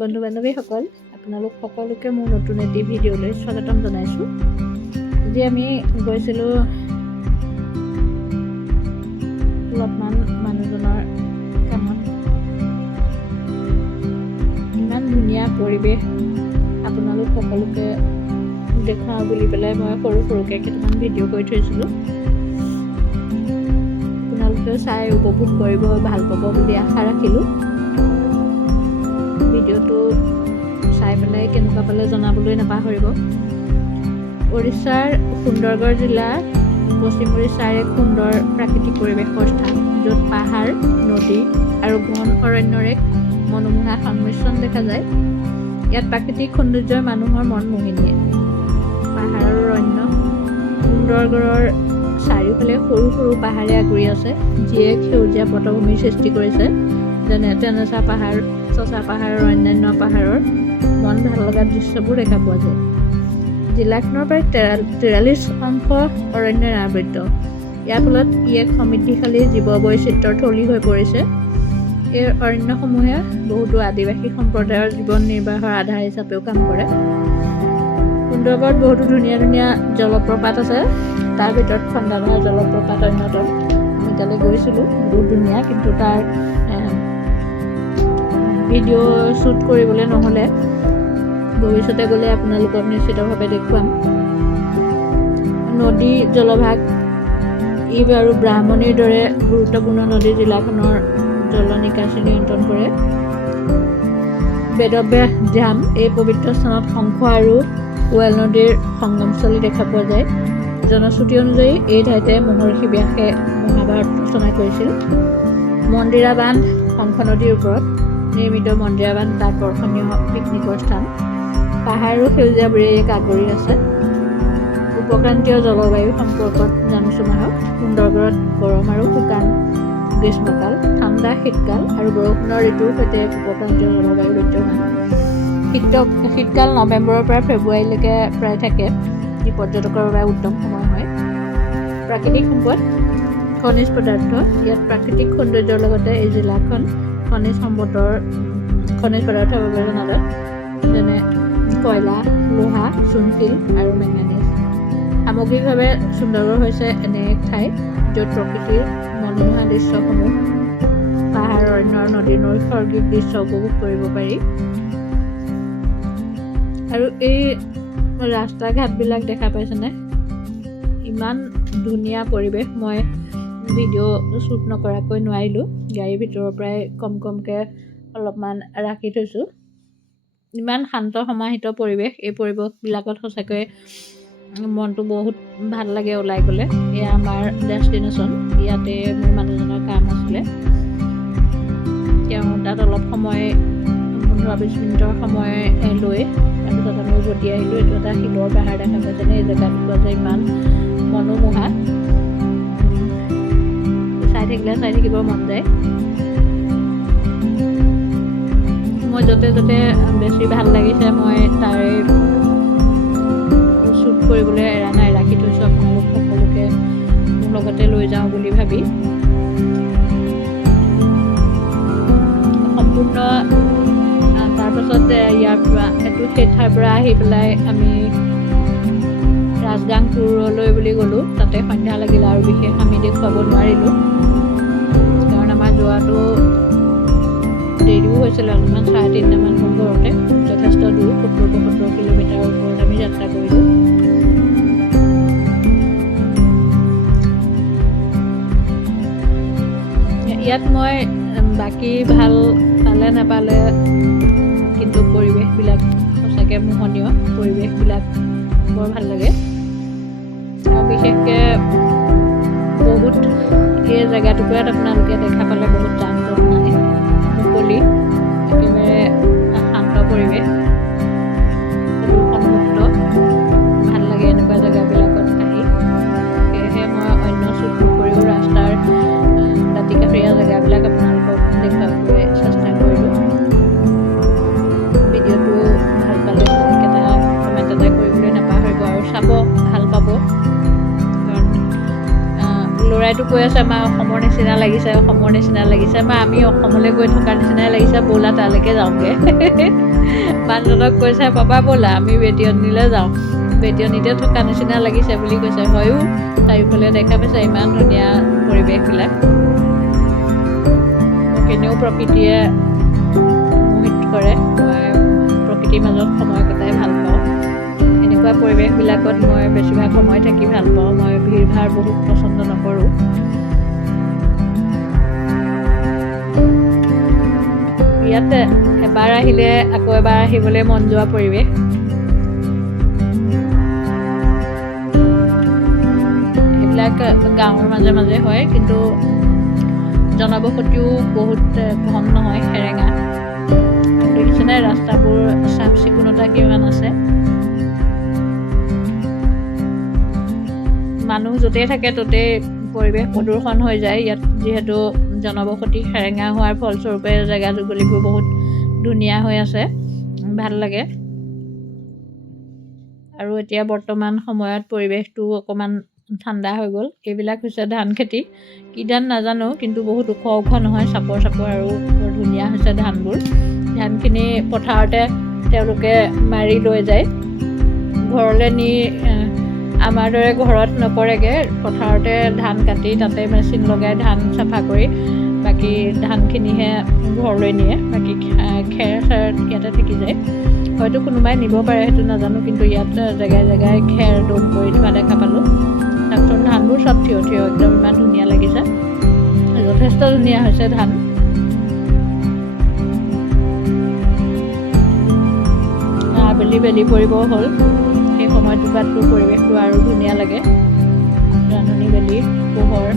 বন্ধু বান্ধৱীসকল, আপোনালোক সকলোকে মোৰ নতুন এটি ভিডিঅ'লৈ স্বাগতম জনাইছোঁ। আজি আমি গৈছিলোঁ অলপমান মানুহজনৰ কামত। ইমান ধুনীয়া পৰিৱেশ আপোনালোক সকলোকে দেখুৱাওঁ বুলি পেলাই মই সৰুকৈ কেইটামান ভিডিঅ' কৰি থৈছিলোঁ। আপোনালোকে চাই উপভোগ কৰিব, ভাল পাব বুলি আশা ৰাখিলোঁ। ভিডিঅ'টো চাই পেলাই কেনেকুৱা পালে জনাবলৈ নাপাহৰিব। উৰিষ্যাৰ সুন্দৰগড় জিলা পশ্চিম উৰিষ্যাৰ এক সুন্দৰ প্ৰাকৃতিক পৰিৱেশৰ স্থান, য'ত পাহাৰ, নদী আৰু ঘন অৰণ্যৰ এক মনোমোহা সংমিশ্ৰণ দেখা যায়। ইয়াত প্ৰাকৃতিক সৌন্দৰ্যই মানুহৰ মন মোহি নিয়ে। পাহাৰ আৰু অৰণ্য, সুন্দৰগড়ৰ চাৰিওফালে সৰু সৰু পাহাৰে আগুৰি আছে, যিয়ে সেউজীয়া পটভূমিৰ সৃষ্টি কৰিছে, যেনে টেনেচা পাহাৰ, চচা পাহাৰ আৰু অন্যান্য পাহাৰৰ মন ভাল লগা দৃশ্যবোৰ দেখা পোৱা যায়। জিলাখনৰ প্ৰায় 43 অংশ অৰণ্যৰে আবৃত। ইয়াৰ ফলত ই এক সমৃদ্ধিশালী জীৱ বৈচিত্ৰ্যৰ থলী হৈ পৰিছে। এই অৰণ্যসমূহে বহুতো আদিবাসী সম্প্ৰদায়ৰ জীৱন নিৰ্বাহৰ আধাৰ হিচাপেও কাম কৰে। সুন্দৰগড়ত বহুতো ধুনীয়া ধুনীয়া জলপ্ৰপাত আছে, তাৰ ভিতৰত খণ্ডাধাৰ জলপ্ৰপাত অন্যতম। আমি তালৈ গৈছিলোঁ, বহুত ধুনীয়া, কিন্তু তাৰ ভিডিঅ' শ্বুট কৰিবলৈ নহ'লে। ভৱিষ্যতে গ'লে আপোনালোকক নিশ্চিতভাৱে দেখুৱাম। নদী জলভাগ ইব আৰু ব্ৰাহ্মণীৰ দৰে গুৰুত্বপূৰ্ণ নদী জিলাখনৰ জল নিকাশি নিয়ন্ত্ৰণ কৰে। বেদব্যাস ধাম, এই পবিত্ৰ স্থানত শংখ আৰু কোৱেল নদীৰ সংগমস্থলী দেখা পোৱা যায়। জনশ্ৰুতি অনুযায়ী এই ঠাইতে মহৰ্ষি ব্যাসে মহাভাৰত ৰচনা কৰিছিল। মন্দিৰা বান্ধ, শংখ নদীৰ ওপৰত নিৰ্মিত মন্দিৰা বান্ধ আকৰ্ষণীয় পিকনিকৰ স্থান। পাহাৰ আৰু সেউজীয়াবোৰে এক আগুৰি আছে। উপক্ৰান্তীয় জলবায়ু সম্পৰ্কত জানিছোঁ আহক। সুন্দৰগড়ত গৰম আৰু শুকান গ্ৰীষ্মকাল, ঠাণ্ডা শীতকাল আৰু বৰষুণৰ ঋতুৰ সৈতে এক উপক্ৰান্তীয় জলবায়ু বিদ্যমান। শীতকাল নৱেম্বৰৰ পৰা ফেব্ৰুৱাৰীলৈকে প্ৰায় থাকে, যি পৰ্যটকৰ বাবে উত্তম সময় হয়। প্ৰাকৃতিক সম্পদ, খনিজ পদাৰ্থ। ইয়াত প্ৰাকৃতিক সৌন্দৰ্যৰ লগতে এই জিলাখন খনিজ পদাৰ্থৰ বাবে জনাজাত, যেনে কয়লা, লোহা, চূণশিল আৰু মেংগানিজ। সামগ্ৰিকভাৱে সুন্দৰগড় হৈছে এনে এক ঠাই য'ত প্ৰকৃতিৰ মনোমোহা দৃশ্যসমূহ, পাহাৰ, অৰণ্য আৰু নদীৰ নৈসৰ্গিক দৃশ্য উপভোগ কৰিব পাৰি। আৰু এই ৰাস্তা ঘাটবিলাক দেখা পাইছেনে? ইমান ধুনীয়া পৰিৱেশ। মই ভিডিঅ' শ্বুট নকৰাকৈ নোৱাৰিলোঁ, গাড়ীৰ ভিতৰৰ পৰাই কমকৈ অলপমান ৰাখি থৈছোঁ। ইমান শান্ত সমাহিত পৰিৱেশ। এই পৰিৱেশবিলাকত সঁচাকৈ মনটো বহুত ভাল লাগে ওলাই গ'লে। এয়া আমাৰ ডেষ্টিনেশ্যন। ইয়াতে মোৰ মানুহজনৰ কাম আছিলে। তেওঁ তাত অলপ সময় 15-20 মিনিটৰ সময় লৈ তাৰপিছত আমি উভতি আহিলোঁ। এইটো এটা শিলৰ পাহাৰ দেখা পাইছেনে? এই জেগাটুকুৰা যে ইমান মনোমোহা, চাই থাকিব মন যায়। মই য'তে বেছি ভাল লাগিছে মই তাৰে শ্বুট কৰিবলৈ এৰা নাই, ৰাখি থৈছোঁ আপোনালোক সকলোকে মোৰ লগতে লৈ যাওঁ বুলি ভাবি। সম্পূৰ্ণ তাৰপাছত ইয়াৰ পৰা সেই ঠাইৰ পৰা আহি পেলাই আমি ৰাজগাংপুৰলৈ বুলি গ'লোঁ। তাতে সন্ধ্যা লাগিলে আৰু বিশেষ আমি দেখুৱাব নোৱাৰিলোঁ, কাৰণ আমাৰ যোৱাটো দেৰিও হৈছিলে অলপমান। 3:30 মান হ'ল ঘৰতে। যথেষ্ট দূৰ, 70-75 কিলোমিটাৰৰ ওপৰত আমি যাত্ৰা কৰিলোঁ। ইয়াত মই বাকী ভাল পালে নাপালে, কিন্তু পৰিৱেশবিলাক সঁচাকৈ মোহনীয়। পৰিৱেশবিলাক বৰ ভাল লাগে। আৰু বিশেষকৈ বহুত এই জেগাটুকুৰাত আপোনালোকে দেখা পালে বহুত যান-জঁট নাই, মুকলি, একেবাৰে শান্ত পৰিৱেশ, প্ৰদূষণমুক্ত। ভাল লাগে এনেকুৱা জেগাবিলাকত আহি। সেয়েহে মই অন্য শ্বুট নকৰিও ৰাস্তাৰ দাঁতিকাষৰীয়া জেগাবিলাক আপোনালোকক দেখুৱাবলৈ চেষ্টা কৰিলোঁ। ভিডিঅ'টো ভাল পালে কমেণ্ট এটা কৰিবলৈ নাপাহৰিব আৰু চাব, ভাল পাব। কাৰণ ল'ৰাই ল'ৰাইটো কৈ আছে মা অসমৰ নিচিনা লাগিছে মা আমি অসমলৈ গৈ থকাৰ নিচিনাই লাগিছে ব'লা তালৈকে যাওঁগৈ মানুহজনক কৈছে পাপা ব'লা আমি বেটিয়নীলৈ যাওঁ বেটিয়নীতে থকা নিচিনা লাগিছে বুলি কৈছে হয়ো চাৰিওফালে দেখা পাইছে ইমান ধুনীয়া পৰিৱেশবিলাক এনেও প্ৰকৃতিয়ে মোহিত কৰে মই প্ৰকৃতিৰ মাজত সময় কটাই ভাল পাওঁ এনেকুৱা পৰিৱেশবিলাকত মই বেছিভাগ সময় থাকি ভাল পাওঁ মই ভিৰ ভাৰ বহুত পচন্দ নকৰোঁ ইয়াতে এবাৰ আহিলে আকৌ এবাৰ আহিবলৈ মন যোৱা পৰিৱেশ এইবিলাক গাঁৱৰ মাজে মাজে হয় কিন্তু জনবসতিও বহুত ঘন নহয় সেৰেঙা দেখিছেনে ৰাস্তাবোৰ চাফ চিকুণতা কিমান আছে মানুহ য'তেই থাকে ত'তেই পৰিৱেশ প্ৰদূষণ হৈ যায় ইয়াত যিহেতু জনবসতি সেৰেঙা হোৱাৰ ফলস্বৰূপে জেগা জুগলিবোৰ বহুত ধুনীয়া হৈ আছে ভাল লাগে আৰু এতিয়া বৰ্তমান সময়ত পৰিৱেশটো অকণমান ঠাণ্ডা হৈ গ'ল এইবিলাক হৈছে ধান খেতি কি ধান নাজানো কিন্তু বহুত ওখ নহয় চাপৰ আৰু বৰ ধুনীয়া হৈছে ধানবোৰ ধানখিনি পথাৰতে তেওঁলোকে মাৰি লৈ যায় ঘৰলৈ নি আমাৰ দৰে ঘৰত নকৰেগৈ পথাৰতে ধান কাটি তাতে মেচিন লগাই ধান চাফা কৰি বাকী ধানখিনিহে ঘৰলৈ নিয়ে বাকী খেৰ ইয়াতে থাকি যায় হয়তো কোনোবাই নিব পাৰে সেইটো নাজানো কিন্তু ইয়াত জেগাই খেৰ দম কৰি থোৱা দেখা পালোঁ তাৰপিছত ধানবোৰ চব থিয় একদম ইমান ধুনীয়া লাগিছে যথেষ্ট ধুনীয়া হৈছে ধান আবেলি বেলি পৰিব হ'ল সেই সময়টোপাতটো পৰিৱেশটো আৰু ধুনীয়া লাগে ৰান্ধনি বেলি পোহৰ